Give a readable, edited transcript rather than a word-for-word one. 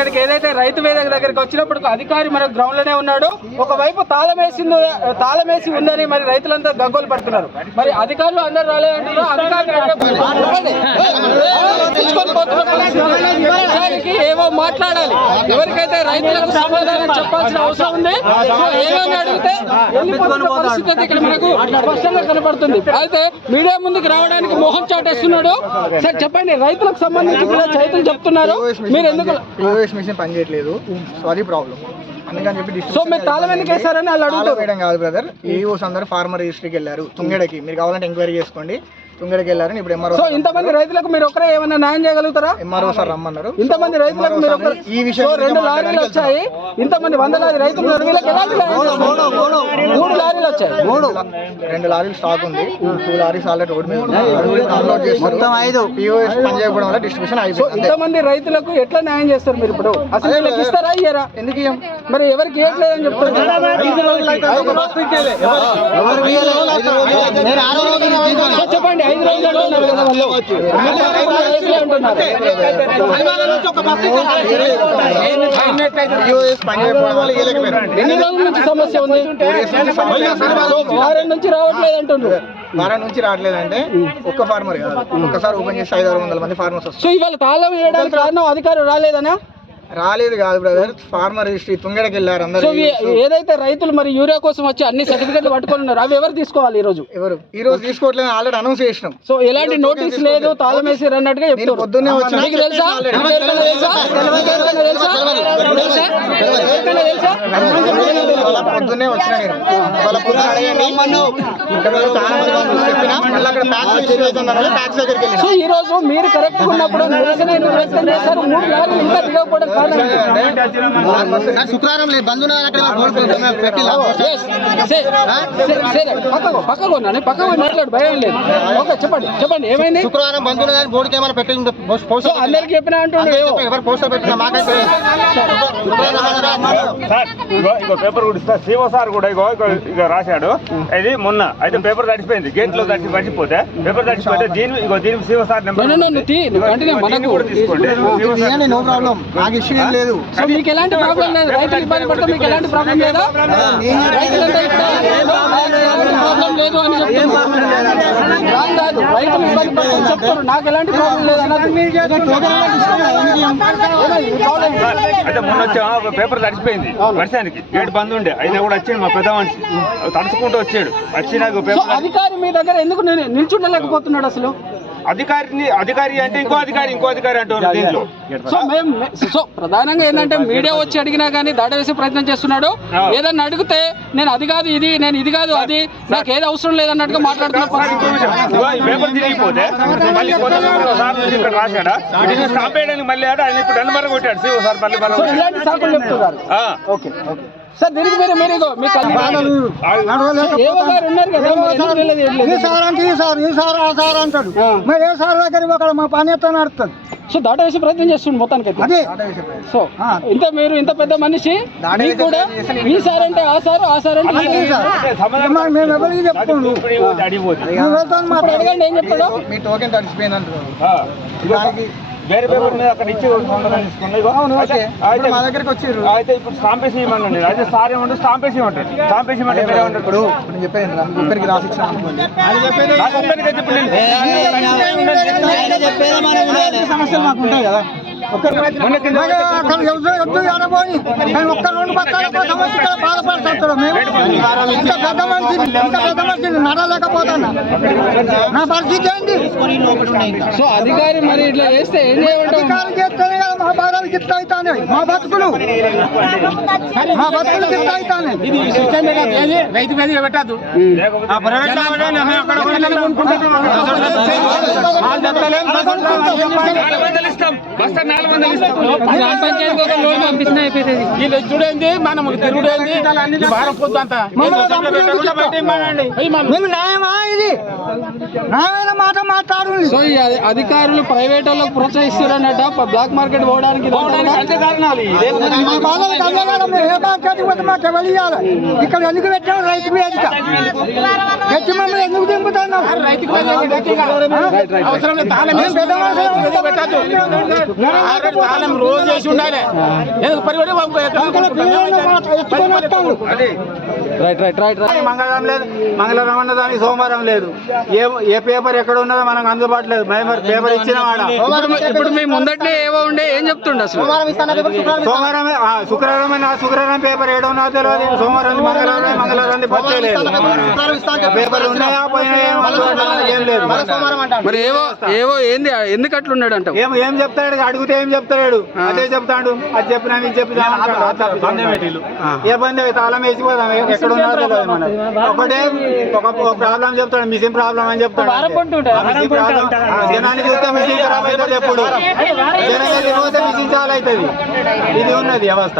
ఇక్కడికి ఏదైతే రైతు వేదిక దగ్గరికి వచ్చినప్పుడు అధికారి మన గ్రౌండ్ లోనే ఉన్నాడు. ఒకవైపు తాళమేసి ఉందని మరి రైతులంతా గగ్గోలు పడుతున్నారు. మరి అధికారులు అందరూ రాలేదంటున్నారు. అధికారులు ఏవో మాట్లాడాలి. ఎవరికైతే రైతులకు సమాధానం చెప్పాల్సిన అవసరం ఉంది. ఏమని అడిగితే వెళ్ళిపోతున్న పరిస్థితి ఇక్కడ మనకు స్పష్టంగా కనపడుతుంది. అయితే మీడియా ముందుకు రావడానికి మొహం చాటేస్తున్నాడు. సార్ చెప్పండి, రైతులకు సంబంధించి కూడా చైతన్యం చెప్తున్నారు. మీరు ఎందుకు పనిచేయట్లేదు? సారీ ప్రాబ్లం అందుకని చెప్పి సో మీరు తాళం ఎందుకు వేసారని వాళ్ళు అడుగుతారు. కాదు బ్రదర్, ఈఓస్ అందరూ ఫార్మర్ రిజిస్ట్రీకి వెళ్ళారు. తుంగడకి మీరు కావాలంటే ఎంక్వైరీ చేసుకోండి. తుంగడకి వెళ్ళారు. ఇప్పుడు ఎంఆర్ఓ. సో ఇంతమంది రైతులకు మీరు ఒకరే ఏమైనా న్యాయం చేయగలుగుతారా? ఎంఆర్ఓ సార్ రమ్మన్నారు. ఇంతమంది రైతులకు మీరు ఈ విషయం 2 లారీలు వచ్చాయి. ఇంతమంది 100 రైతులు 3 లారీలు వచ్చాయి. 2 లారీలు స్టాక్ ఉంది. 2 లారీస్ ఆల్రెడీ రోడ్ మీద అన్లోడ్ చేస్తారు. మొత్తం 5 POS పని చేయకపోవడం వల్ల డిస్ట్రిబ్యూషన్ అయిపోయింది. ఇంతమంది రైతులకు ఎట్లా న్యాయం చేస్తారు మీరు? ఇప్పుడు అసలు వీళ్ళకి ఇస్తారా ఇయ్యరా? ఎందుకు ఇయ్యం? మరి ఎవరికి ఇవ్వట్లేదని చెప్తారు. చెప్పండి, 5 రోజులు అంటున్నారు కదా వాళ్ళు. ఎన్ని రోజుల నుంచి సమస్య ఉంది? వారం నుంచి రావట్లేదు అంటున్నారు. వారం నుంచి రావట్లేదంటే ఒక్క ఫార్మర్ కాదు, ఒక్కసారి ఓపెన్ చేసి 500-600 మంది ఫార్మర్స్ వస్తారు. సో ఇవాళ తాళం వేయడానికి కారణం అధికారులు రాలేదనా? రాలేదు కాదు బ్రదర్, ఫార్మర్ రిజిస్ట్రీ తుంగడకి వెళ్ళారు అందరూ. ఏదైతే రైతులు మరి యూరియా కోసం వచ్చి అన్ని సర్టిఫికెట్లు పట్టుకొని ఉన్నారు, అవి ఎవరు తీసుకోవాలి? ఈ రోజు తీసుకోవట్లేదు, ఆల్రెడీ అనౌన్స్ చేసినాం. సో ఎలాంటి నోటీస్ లేదు, తాళం వేసి అన్నట్టుగా చెప్తారు. పొద్దున్నే వచ్చిన తెలుసా? పొద్దున్నే వచ్చిన సో ఈ రోజు మీరు కరెక్ట్ ఉన్నప్పుడు నిరసన వ్యక్తం చేశారు. 3 లారీలు ఇంకా దిగకపోవడం శుక్రవారం పక్కకు మాట్లాడు, భయం లేదు. ఓకే, చెప్పండి ఏమైంది? శుక్రవారం బంద్ ఉన్నదని బోర్డుకి ఏమైనా పెట్టింది? అందరికి చెప్పినా అంటుండే ఎవరు పోస్టర్ పెట్టినా మాకైతే పేపర్ కూడా ఇస్తా. సిఓ సార్ కూడా ఇక రాశాడు. ఇది మొన్న అయితే పేపర్ తడిచిపోయింది, గేట్ లో తడిచిపోతే పేపర్ తడిచిపోతే దీని సిఓ సార్ నెంబర్ కూడా తీసుకోండి. నో ప్రాబ్లం, నాకు ఇష్యూ ఏం లేదు. సో మీకు ఎలాంటి ప్రాబ్లం లేదు, రైతులు ఇబ్బంది పడితే మీకు ఎలాంటి ప్రాబ్లం లేదా? ప్రాబ్లం లేదు అని చెప్తున్నారు. రైతులు ఇబ్బంది పడుతుంది చెప్తారు, నాకు ఎలాంటి ప్రాబ్లం లేదు అయితే మొన్న వచ్చా పేపర్ తడిచిపోయింది వర్షానికి, గేట్ బంద్ ఉండే అయినా కూడా వచ్చాడు మా పెద్ద మనిషి తడుచుకుంటూ వచ్చాడు. వచ్చి నాకు పేపర్ అధికారి మీ దగ్గర ఎందుకు నిల్చుండలేకపోతున్నాడు అసలు? అధికారి అంటే ఇంకో అధికారి అంటారు దీంట్లో. సో ప్రధానంగా ఏంటంటే మీడియా వచ్చి అడిగినా కానీ దాడి వేసే ప్రయత్నం చేస్తున్నాడు. ఏదన్నా అడిగితే నేను అది కాదు ఇది, నేను ఇది కాదు అది, నాకు ఏది అవసరం లేదన్నట్టుగా మాట్లాడుతున్నాడు. పేపర్ తిరిగిపోతే మళ్ళీ ఇక్కడ రాశాడా స్టాప్ చేయడానికి మళ్ళీ ఆయన ఇప్పుడు 2 మరలు కొట్టాడు సిఓ సార్. మళ్ళీ ఇలాంటి సాకులు చెప్తున్నారు. ఓకే సార్, దీనికి మీరు ఏవో గారు ఉన్నారు కదా, అంటాడు మరి ఏ సార్ దగ్గర అక్కడ మా పని ఎత్తా నడుస్తుంది. సో దాట వేసే ప్రయత్నం చేస్తుండే మొత్తానికి. సో మీరు ఇంత పెద్ద మనిషి కూడా ఈ సార్ అంటే ఆ సార్ మేము ఎవరికి చెప్తాను అడగండి ఏం చెప్తాడు. మీ టోకెన్ తడిచిపోయింది అంటున్నారు. వేరే పేపర్ మీద అక్కడ ఇచ్చి మా దగ్గరికి వచ్చారు. అయితే ఇప్పుడు స్టాంప్ వేసి ఇవ్వమండి. అయితే సార్ ఏమంటారు స్టాంప్ వేసి ఇవ్వమంటారు. స్టాంప్ వేసి ఇవ్వమంటే వేరే ఉంటారు. ఇప్పుడు నేను చెప్పాను ఒక్కరికి రాసిచ్చిన సమస్యలు మాకు ఉంటాయి కదా. నడలేకపోతాను, నా పరిస్థితి ఏంటి? సో అధికారి మరి ఇట్లా చేస్తే అధికారం చేస్తేనే కదా మా బాధలు గిఫ్ట్ అవుతానే, మా బతుకులు గిఫ్ట్ అవుతానే. రైతు మీద పెట్టద్దు. చూడండి మనం తిరుగుడేంది వారం పొద్దు అంతా న్యాయమా ఇది? నాయన మాట మాట్లాడు. సో ఈ అధికారులు ప్రైవేట్ వాళ్ళకి ప్రోత్సహిస్తారన్నట బ్లాక్ మార్కెట్ పోవడానికి అంతే కారణాలు మా బాధలకు అందగాలం మేము ఏ మార్కెట్కి పోతే మాకు ఎవరు ఇవ్వాలి? ఇక్కడ ఎందుకు పెట్టాము రైతు వేదిక? పెట్టి మమ్మల్ని ఎందుకు దింపుతున్నాం? రోజు చేసి ఉండాలి. మంగళవారం లేదు, మంగళవారం అన్నదానికి సోమవారం లేదు. ఏ పేపర్ ఎక్కడ ఉన్నదో మనకు అందుబాటులో లేదు. పేపర్ ఇచ్చిన వాడ ఇప్పుడు మీ ముందటనే ఏవో ఉండే ఏం చెప్తుండే అసలు సోమవారం శుక్రవారం పేపర్ ఏడో ఉన్నదో తెలియదు. సోమవారం మంగళవారం పత్తే లేదు. పేపర్లు ఉన్నాయా పోయినాయా ఏం లేదు. మరి ఏవో ఏంది ఎందుకు అట్లున్నాడు అంట ఏం చెప్తాడు? అడిగితే ఏం చెప్తాడు? అదే చెప్తాడు. అది చెప్పినా ఇది చెప్పినా ఇబ్బంది తాళం వేసిపోదాం. ఎక్కడ ఉన్నారో తెలియదు మనకు. ఒకటే ఒక ప్రాబ్లం చెప్తాడు, మిషన్ ప్రాబ్లం అని చెప్తాడు. జనాన్ని చూస్తే మిషన్ ఖరాబ్ అవుతుంది. ఎప్పుడు జనం వెళ్ళిపోతే మిషన్ చాలా అవుతుంది. ఇది ఉన్నది వ్యవస్థ.